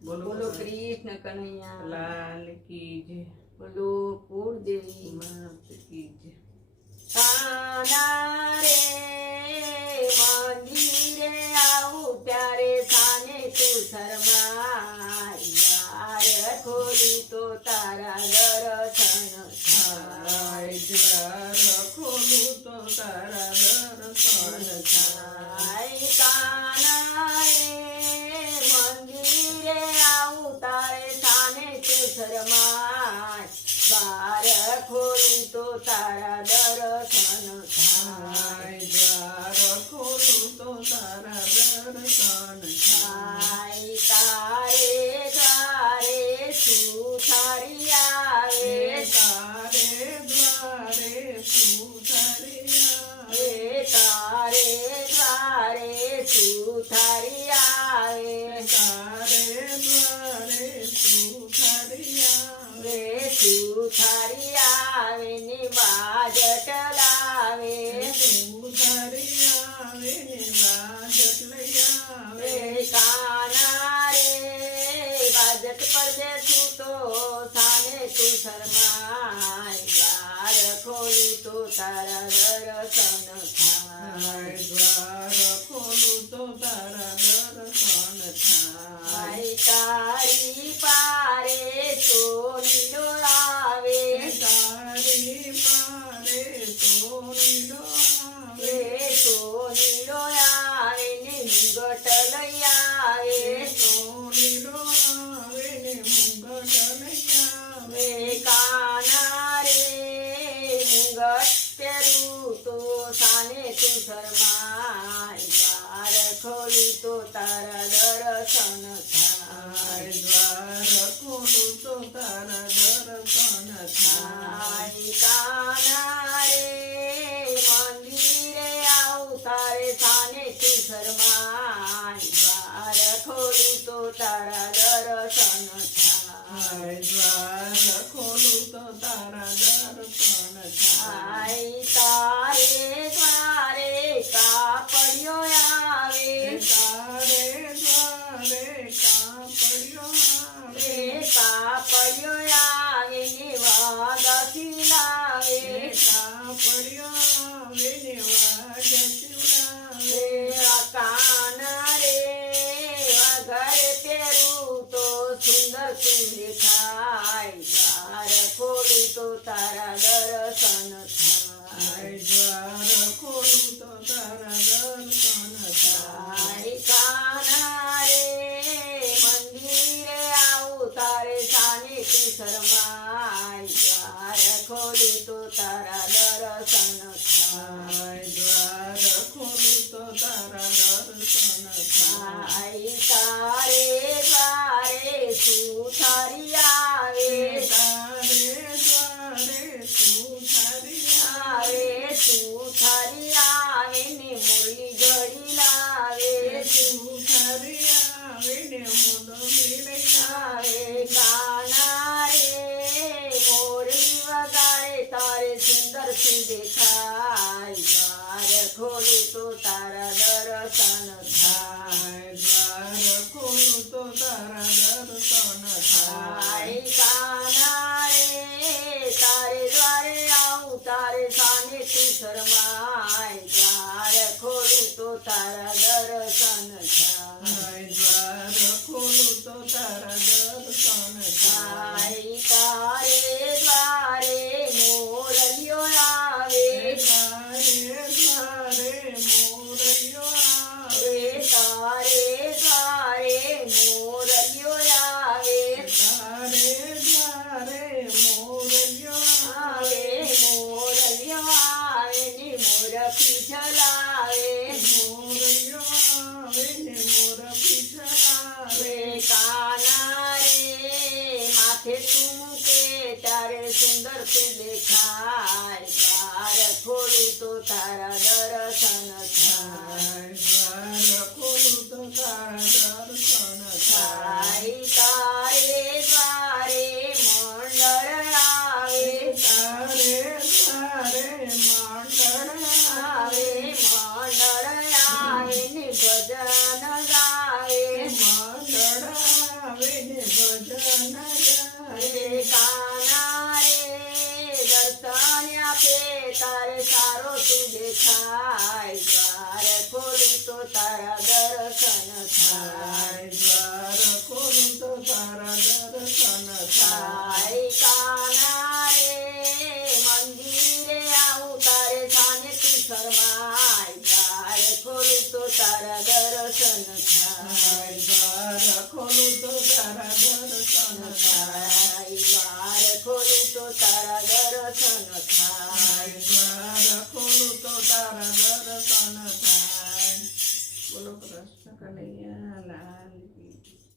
બોલો કૃષ્ણ કનૈયા લાલ કી જય, બોલો કુળદેવી માત કી જય. કાના રે મંદિરે આવું ત્યારે સાને તું શરમાય યાર ખોલી તો તારા દર્શન થાય દ્વાર ખોલું તો તારા દર્શન થાય કાના રે મંદિરે આવું તારે સાને તું શરમાય દ્વાર ખોલું તો તારા દર્શન થાય દ્વાર ખોલું તો તારા દર્શન થાય તારે દ્વારે સુથારી આવે તારે દ્વારે સુધારી આવે તારે દ્વારે સુથારી આવે તારે દ્વારે સુધારી આવે સુથારી આવે ને બાજટ લાવે સુધારી આવે ને બાજટ લઈ આવે કાના રે બાજટ પર બેઠું તો સાને તું શરમાય દ્વાર ખોલું તો તારા દર્શન થાય દ્વાર ખોલું તો તારા દર્શન થાય તારી પારે સોનીનો આવે તારી પારે સોનીનો આવે સોનીનો આવે ને મુગટ લઈ આવે સોનીનો આવે ને મુગટ લઈ આવે કાના રે મુગટ પહેરું તો સાને તું શરમાય દ્વાર ખોલું તો તારા દર્શન થાય દ્વાર ખોલું તો તારા દર્શન થાય કાના રે મંદિરે આવું તારે સાને તું શરમાય દ્વાર ખોલું તો તારા દર્શન થાય દ્વાર ખોલું તો તારા દર્શન થાય તારે દ્વારે કાપડિયો આવે તારે દ્વારે કાપડિયો આવે કાપડિયો આવે ને વાગથી લાવે કાપડિયો આવે ને વાજતી કાના રે વગર પહેરું તો સુંદર તું દેખાય દ્વાર ખોલું તો તારા દર્શન થાય દ્વાર ખોલું તો તારા દર્શન થાય કાના રે મંદિરે આવું તારે સાને તું શરમાય દ્વાર ખોલું તો તારા દર્શન થાય દ્વાર ખોલું તો તારા દર્શન થાય તારે દ્વારે સુથારી આવે તારે દ્વારે સુધારી આવે સુથારી આવે ને મુરલી ઘડી લાવે સુધારી આવે ને મુરલી લઈ આવે કાના રે મોરલી વગાડે તારે સુંદર તું દેખાય દ્વાર ખોલું તો તારા દર્શન થાય દ્વાર ખોલું તો તારા દર્શન થાય કાના રે તારે દ્વારે આવું તારે સાને તું શરમાય દ્વાર ખોલું તો તારા દર્શન થાય દ્વાર ખોલું તો તારા દર્શન થાય તારે દ્વારે મોરલિયો આવે તારે દ્વારે મોરલિયો આવે તારે દ્વારે મોરલિયો આવે તારે દ્વારે મોરલિયો આવે મોરલિયો આવે ને મોર પીછલાવે મોરલિયો આવે ને મોર પીછલાવે કાના રે માથે તું મૂકે ત્યારે સુંદર તું દેખાય દ્વાર ખોલું તો તારા દર્શન થાય દ્વાર ખોલું તો તારા દર્શન થાય તારે દ્વારે મંડળ આવે તારે દ્વારે મંડળ આવે મંડળ આવે ને ભજન ગાવે મંડળ આવે ભજન ગાય. રે કાના રે દર્શન આપે તારે સારો તું દેખાય દ્વાર ખોલું તો તારા દર્શન થાય દ્વાર ખોલું તો તારા દર્શન થાય. થાય કાના રે મંદિરે આવું તારે સાને તું શરમાય દ્વાર ખોલું તો તારા દર્શન થાય દ્વાર ખોલું તો તારા દર્શન થાય. દ્વાર ખોલું તો તારા દર્શન થાય દ્વાર ખોલું તો તારા દર્શન થાય. બોલો કૃષ્ણ કનૈયા